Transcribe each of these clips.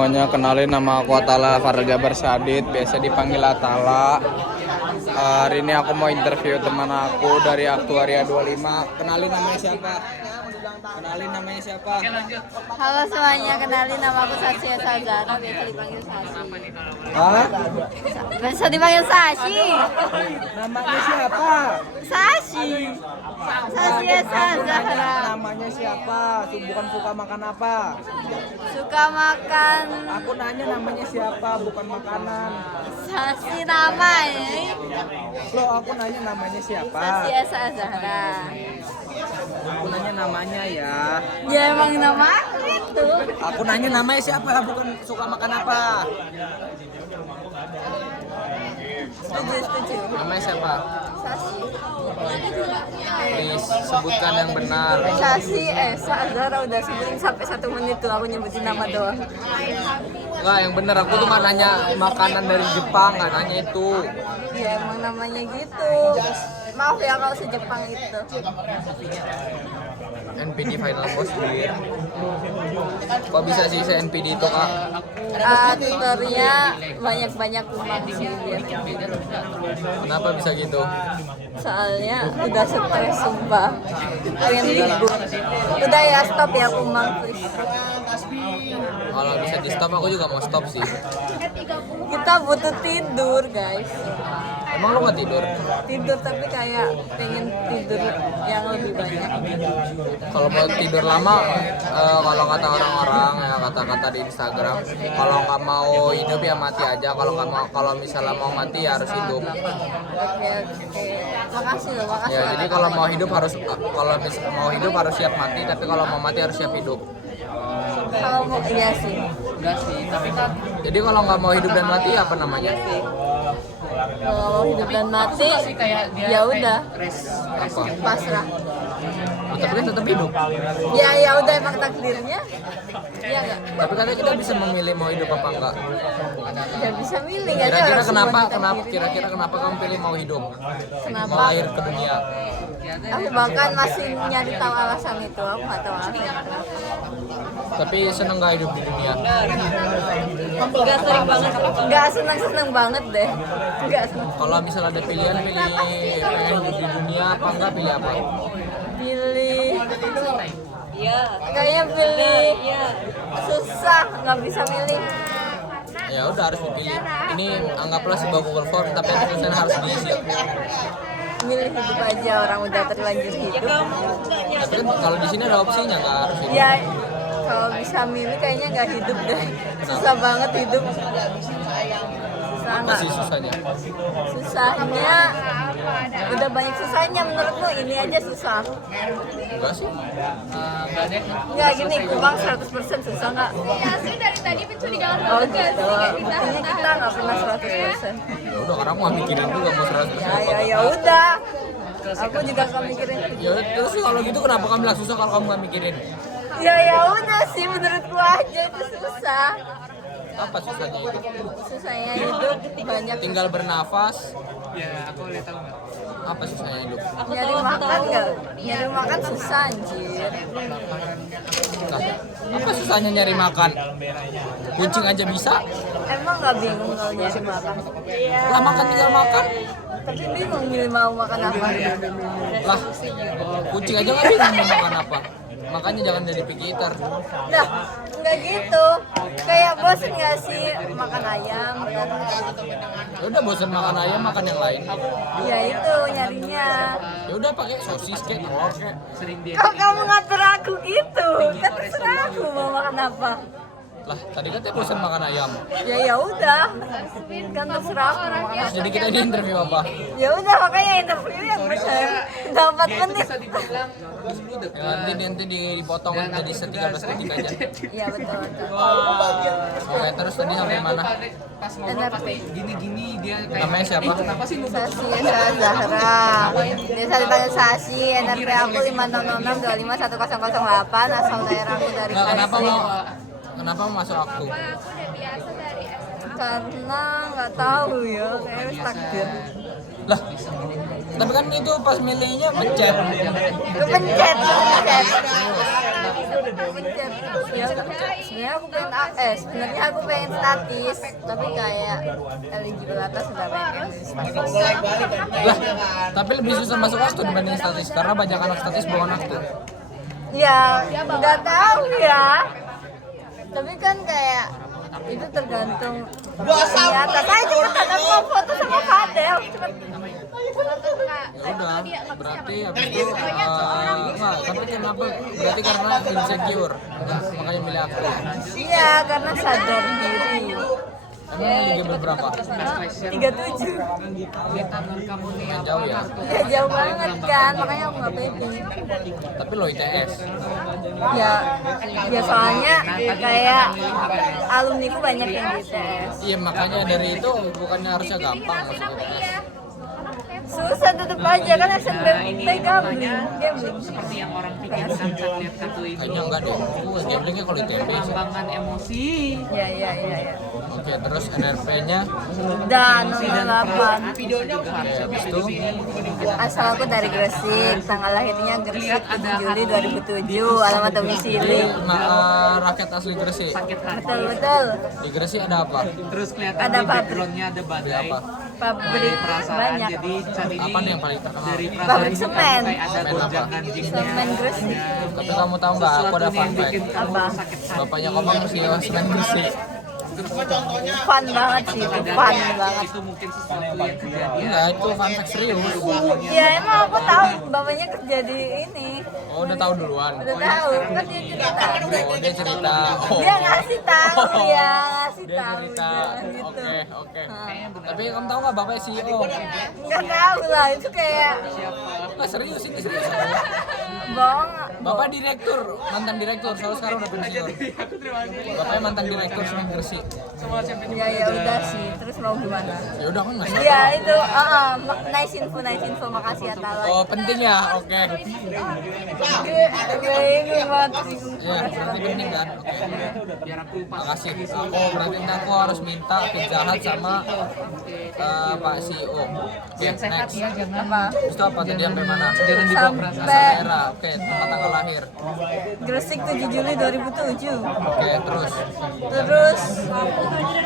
Semuanya kenalin, nama aku Atala Farel Jabar Syadid, biasa dipanggil Atala. Hari ini aku mau interview teman aku dari Aktuaria 25. Kenalin namanya siapa? Halo semuanya, kenalin nama aku Sasya Sazara, biasa dipanggil Sashi. Hah? Biasa dipanggil Sashi. Namanya siapa? Sashi. Sasya Sazara. Namanya siapa? Bukan suka makan apa? Suka makan Aku nanya namanya siapa, bukan makanan. Sashi nama ini. Loh, aku nanya namanya siapa? Sasya Sazara. Aku nanya namanya ya. Ya emang nama aku itu. Aku nanya namanya siapa, bukan suka makan apa. Setuju. Namanya siapa? Sashi. Please sebutkan yang benar. Sashi, Sazara udah sebutin sampai 1 menit tuh aku nyebutin nama doang. Enggak, yang bener, aku tuh nggak nanya makanan dari Jepang, nggak nanya itu. Ya emang namanya gitu. Maaf ya kalau se-Jepang itu. NPD Final Boss Beer. Kok bisa sih se NPD itu, Kak? Tutornya banyak-banyak umang sih biar. Kenapa bisa gitu? Soalnya udah stres sumpah. Pengen libur. Udah ya, stop ya umang please. Kalau bisa di stop, aku juga mau stop sih. Kita butuh tidur guys. Emang lu nggak tidur? Tidur tapi kayak pengen tidur yang lebih banyak. Kalau mau tidur lama, kalau kata orang-orang ya, kata-kata di Instagram, kalau nggak mau hidup ya mati aja. Kalau misalnya mau mati ya harus hidup. Oke. Makasih loh, makasih. Ya, jadi kalau mau hidup harus siap mati, tapi kalau mau mati harus siap hidup. Kalau mau iya sih. Jadi kalau nggak mau hidup dan mati apa namanya? Kalau mau hidup dan mati ya udah Apa? pasrah. Tapi kan tetap hidup. Ya udah emang takdirnya. Iya enggak? Tapi katanya kita bisa memilih mau hidup apa enggak. Ya bisa milih ya. Kira-kira kenapa kamu pilih mau hidup? Kenapa? Mau lahir ke dunia. Aku bahkan masih nyari tahu alasan itu. Aku nggak tahu alasan kenapa. Tapi seneng nggak hidup di dunia? Nggak sering banget. Nggak seneng banget deh. Nggak seneng. Kalau misalnya ada pilihan pilih pengen hidup di dunia apa enggak, pilih apa? Pilih. Kayaknya pilih. Susah, nggak bisa milih. Ya udah, harus dipilih. Ini anggaplah sebuah Google Form, tapi tulisan harus diisi. Milih hidup aja, orang udah terlanjur hidup. Tapi kan kalau di sini ada opsinya, nggak harus hidup. Ya kalau bisa milih kayaknya nggak hidup deh. Susah banget hidup. Susah Apa nggak? sih susahnya? Susahnya udah banyak susahnya menurutmu, ini aja susah. Enggak sih. Nggak gini, kumang 100% susah nggak? Ya, saya dari tadi mencurigakan Oh banget gitu, gak sih? buktinya kita nggak pernah 100%. Ya udah, karena aku nggak mikirin juga mau 100% apa. Ya udah, aku juga nggak mikirin. Ya terus kalau gitu kenapa kamu bilang susah kalau kamu nggak mikirin? Ya udah sih, menurutku aja itu susah. Apa susahnya itu? Susahnya hidup banyak. Tinggal bernafas. Apa susahnya hidup? Nyari makan nggak? Nyari makan susah anjir. Nah, apa susahnya nyari makan? Kucing aja bisa. Emang nggak bingung kalau nyari makan? Lah makan tinggal makan. Tapi bingung milih mau makan apa. Lah kucing aja nggak bingung mau makan apa. Makanya jangan jadi pikitar. Nah, nggak gitu. Kayak bosen nggak sih makan ayam? Ya udah, bosan makan ayam, makan yang lain. Ya itu nyarinya. Ya udah, pakai sosis kayak telur kayak. Kok kamu ngatur aku gitu? Kan terserah aku mau makan apa. Lah tadi katanya bosan makan ayam. Ya udah. Kan terserah aku mau makan. Terus jadi kita ini interview apa? Ya udah, makanya interviewnya dapat menit. Ya, nanti dipotong jadi 13 detik aja. Iya betul. Oke, terus tadi sampai mana? NRP. Namanya siapa? Sasi Zahra. Biasa dipanggil Sasi. NRP aku 506625108. Asal daerah aku dari Nggak, Palembang. kenapa mau masuk aktu? Karena nggak tahu ya, kayaknya takdir. Lah, tapi kan itu pas milihnya pencet. Kepencet. pencet. Ya, sebenarnya aku pengen sebenarnya aku pengen statis, tapi kayak eligibilitas sudah pengen statis. Lah, tapi lebih susah masuk waktu dibanding statis karena banyak anak statis bawa waktu. Ya, nggak tahu ya. Tapi kan kayak itu tergantung di atas. Saya cepetan aku mau foto sama Fadel. Cepet. Ya udah, berarti habis itu enggak, tapi kenapa? Berarti karena insecure, makanya milih aku. Iya, karena sadar diri. Emang liga berapa? 37. Yang jauh ya. Ya jauh banget kan, makanya aku nggak pede. Tapi lo ITS. Ya, ya soalnya kayak alumniku banyak yang di ITS. Iya makanya dari itu bukannya harusnya gampang masuk ITS. Susah tetep aja kan SNBP gambling. Seperti yang orang pikirkan saat lihat kartu itu. Kayaknya enggak deh. Gamblingnya kalau ITB sih. Pengembangan emosi. Ya. Oke, terus NRP-nya Dan 08. oke, habis itu Asal aku dari Gresik, tanggal lahirnya Gresik 7 Juli 2007, alamat domisili. rakyat asli Gresik. Sakit hati. Betul. Di Gresik ada apa? Terus kelihatan Ada di pabrik. backgroundnya ada Ada badai. apa? Pabrik Perasaan banyak. jadi saat ini Apa nih yang paling terkenal? dari Pabrik perasaan kita semen. kayak ada Semen apa? gonjang anjingnya. Semen Gresik. Tapi kamu tahu nggak? Aku ada fun fact. Apa? Bapaknya Komang CEO semen Gresik. Fun banget sih, itu fun banget. Itu mungkin sesuatu yang kejadian. Enggak, itu fun fact serius. Ya emang aku tahu bapaknya kerja di ini. Oh, udah tahu duluan. Udah tahu kan dia cerita. Oh, dia cerita. Oh. Dia ngasih tahu ya, ngasih Dia tahu cerita. jangan gitu. Oke. Tapi kamu tahu nggak bapaknya CEO? Nggak tahu lah, itu kayak Nggak serius ini serius. bohong. Bapak direktur, mantan direktur, soalnya sekarang udah pensiun. Bapaknya mantan direktur semen Gresik. Ya udah sih, terus mau gimana? Ya udah kan mas. Ya itu, nice info, makasih ya Tala. Oh penting ya, oke. Gue banget sih. Ya berarti penting kan. Oke. Biar aku lupa. Makasih. Aku berarti aku harus minta Pizza Hut sama Pak CEO. Oke, next. Apa? Terus itu apa tadi sampai mana? Jangan dibawa perasaan. Sampai Daerah. Oke, tempat tanggal lahir. Gresik 7 Juli 2007. Oke, terus.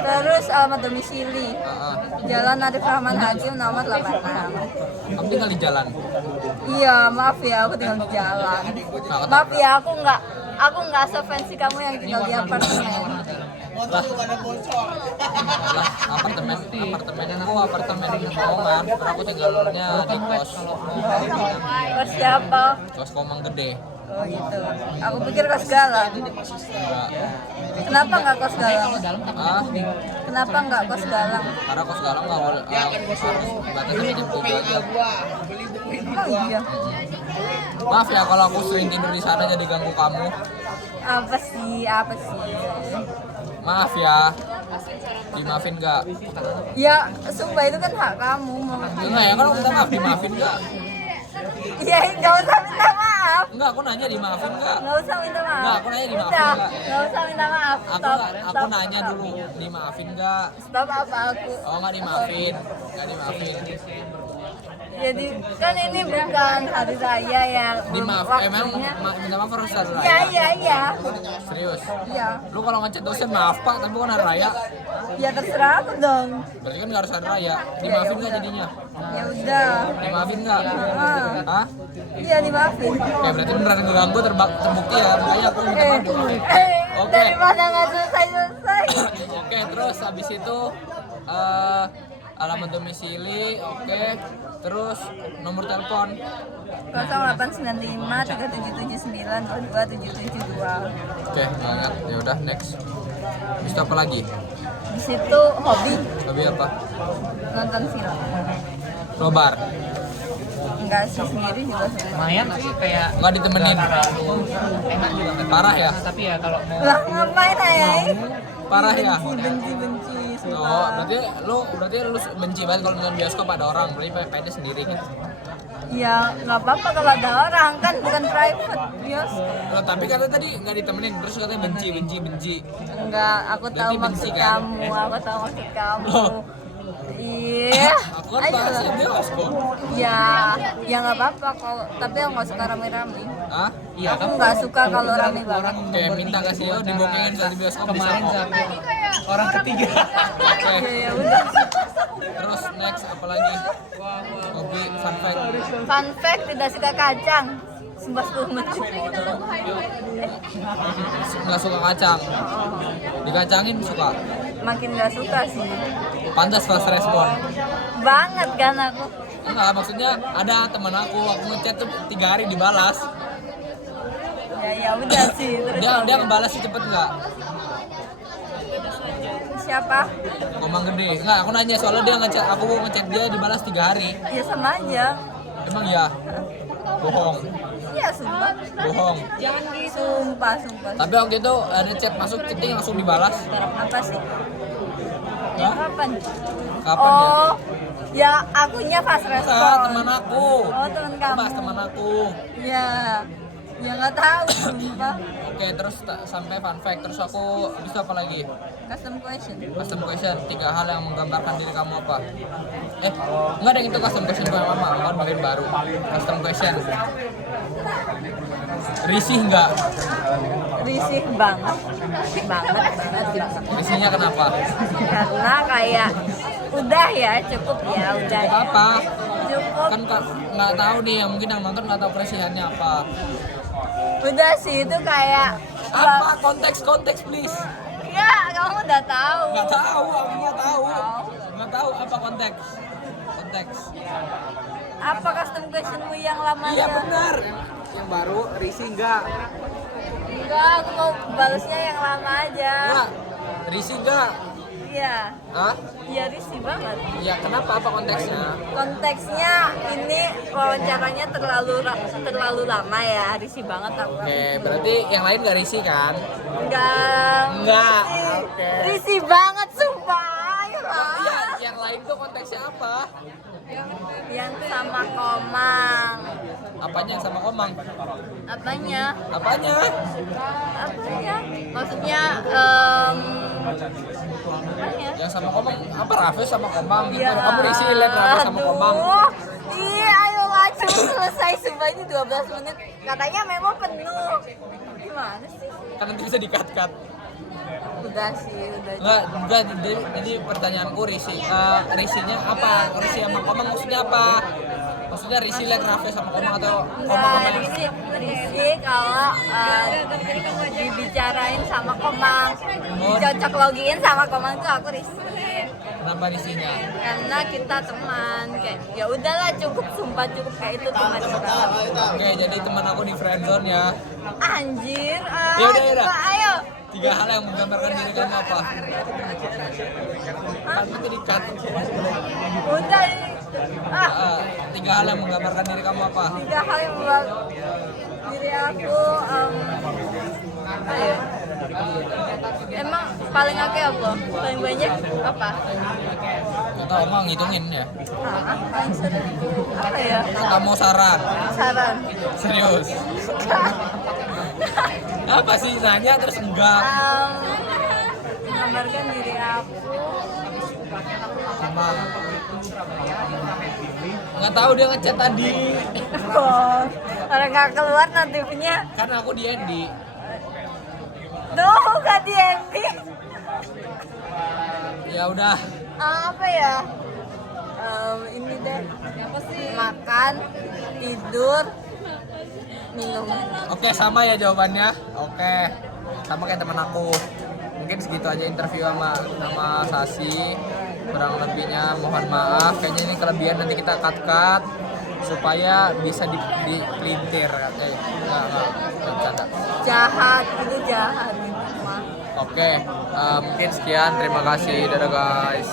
Terus alamat domisili. Heeh. Jalan Arif Rahman Hakim nomor 86. Kamu tinggal di jalan. Iya, maaf ya aku tinggal di jalan. Maaf ya aku nggak sefancy kamu yang tinggal di apartemen. Lah, apartemen aku apartemen Komang. Aku tinggalnya di kos. Kos siapa? Kos Komang gede. Oh gitu. Aku pikir kos galang. Enggak. Kenapa nggak kos galang? Ah, Kenapa nggak kos galang? karena kos galang nggak boleh harus batasnya jam 7 aja. Oh iya. Maaf ya kalau aku sering tidur di sana jadi ganggu kamu. Apa sih? Maaf ya. Dimaafin nggak? Ya, sumpah itu kan hak kamu. Enggak ya, kalau minta maaf dimaafin nggak? Ya, nggak usah minta maaf. Enggak, aku nanya dimaafin nggak? Nggak usah minta maaf. Nggak, aku nanya dimaafin Udah, nggak? nggak usah minta maaf. Aku nanya dulu dimaafin nggak? Stop apa aku? Oh nggak dimaafin, nggak dimaafin. Jadi kan ini bukan hari raya ya. Dimaaf, emang waktunya. minta maaf harus hari raya. Iya. Serius? Iya. Lu kalau ngechat dosen maaf pak, tapi bukan hari raya. Ya terserah aku dong. Berarti kan nggak harus hari raya. Dimaafin nggak jadinya? Ya udah. Dimaafin nggak? Hah? Iya dimaafin. Oke, berarti beneran ngeganggu terbukti ya. Makanya aku minta maaf dulu. Oke. Daripada nggak selesai. Oke, terus habis itu alamat domisili, oke. Terus nomor telepon. 0895 3779 22772. Oke, banget. Ya udah next. Habis itu apa lagi? Di situ hobi Hobi apa? nonton film. Nobar. Enggak sih sendiri juga sebenarnya. Lumayan sih kayak Nggak ditemenin. enak juga kan. Parah ya? Tapi ya kalau mau Lah ngapain ayah? Parah ya? Benci Oh, berarti lu benci banget kalau nonton bioskop ada orang, berarti pengennya sendiri gitu. Ya nggak apa-apa kalau ada orang kan bukan private bioskop. Loh, tapi kata tadi nggak ditemenin, terus katanya benci. Enggak, aku tahu Berarti benci, maksud kan? kamu. Aku tahu maksud kamu. Loh, Iya. Aku kan bahasnya bioskop. Ya nggak apa-apa kalau tapi aku nggak suka rame-rame. Hah? Iya, Aku nggak suka kalau rame banget. Oke, minta kasih yo dibokengin satu bioskop bisa kemarin kok. sampai orang ketiga. Oke. Ya udah. Terus next apa lagi? Hobi fun fact. Fun fact, tidak suka kacang. Sumpah 10 menit. Nggak suka kacang. Dikacangin suka. Makin nggak suka sih. Pantas fast respon. Banget kan aku. Enggak, maksudnya ada teman aku ngechat tuh 3 hari dibalas. Ya udah sih. Terus Dia ngebalas sih cepet nggak? siapa? Komang gede. Enggak, aku nanya soalnya dia ngechat aku ngechat dia dibalas 3 hari. Ya sama aja. Emang ya? Bohong. Iya sumpah. Bohong. Jangan gitu. Sumpah. Tapi waktu itu ada chat masuk chatting langsung dibalas. Apa sih? Hah? Kapan? Kapan ya? Oh, ya akunya fast Enggak, respon. teman aku. Oh, teman kamu. Mas teman aku. Ya, ya nggak tahu sumpah. Oke, terus sampai fun fact. Terus aku bisa apa lagi? Custom question. Custom question, 3 hal yang menggambarkan diri kamu apa? Enggak ada yang itu custom question yang lama, kan bagian baru. Custom question. Risih enggak? Risih banget. Banget. Risihnya kenapa? Karena kayak udah ya, cukup ya, udah. Apa apa? Cukup. Kan nggak tahu nih, yang mungkin yang nonton nggak tahu perisihannya apa. Udah sih itu kayak Apa konteks please? ya, kamu udah tahu. Nggak tahu, aku nggak tahu. Nggak tahu apa konteks. Apa custom questionmu yang lamanya? Iya benar. Yang baru risih enggak? Enggak, aku mau balesnya yang lama aja. Enggak. Risih enggak? Iya. Hah? Iya risih banget. Iya, kenapa? Apa konteksnya? Konteksnya ini wawancaranya terlalu lama ya, risih banget aku. Oke, berarti yang lain nggak risih kan? Enggak. Enggak. Risih. Oke. Risih banget sumpah. Ayolah. Iya, yang lain tuh konteksnya apa? Yang sama Komang. Apanya yang sama Komang? Apanya? Apanya? Apanya? Maksudnya apanya? Yang sama Komang, apa Raffi sama Komang gitu? Ya, Kamu risih lihat Raffi sama aduh. Komang? Iya, ayolah cuma selesai sumpah ini 12 menit. Katanya memo penuh. Gimana sih? Kan nanti bisa di-cut. Udah sih, udah. Enggak, jadi pertanyaanku risihnya apa? Risih sama Komang maksudnya apa? Maksudnya risih lihat Raffi sama Komang atau Komang Enggak, risih kalau dibicarain sama Komang. Dicocok login sama Komang tuh aku risih. Kenapa risihnya? Karena kita teman, kayak ya udahlah cukup sumpah cukup kayak itu teman banget. Oke, jadi teman aku di friendzone ya. Anjir, Yaudah. coba, ayo. 3 hal yang menggambarkan diri kamu apa? Kan itu di-cut. Udah ini. 3 hal yang menggambarkan diri kamu apa? 3 hal yang membuat diri aku apa ya? Emang paling oke apa? Paling banyak apa? Gak tau, emang ngitungin ya. Paling sering apa ya? Kamu saran? Saran. Serius? Apa sih nanya terus enggak? Menggambarkan diri aku. Sama nggak tahu dia ngechat tadi. Orang nggak keluar notifnya. Kan aku di Endi. Tuh gak di ending. Ya udah. Apa ya? Ini deh. Apa sih? Makan, tidur, minum. Oke, sama ya jawabannya. Oke, sama kayak teman aku. Mungkin segitu aja interview sama Sasi. Kurang lebihnya mohon maaf. Kayaknya ini kelebihan nanti kita cut supaya bisa dipelintir katanya. Enggak bercanda. Jahat, itu jahat. Oke, mungkin sekian. Terima kasih. Dadah guys.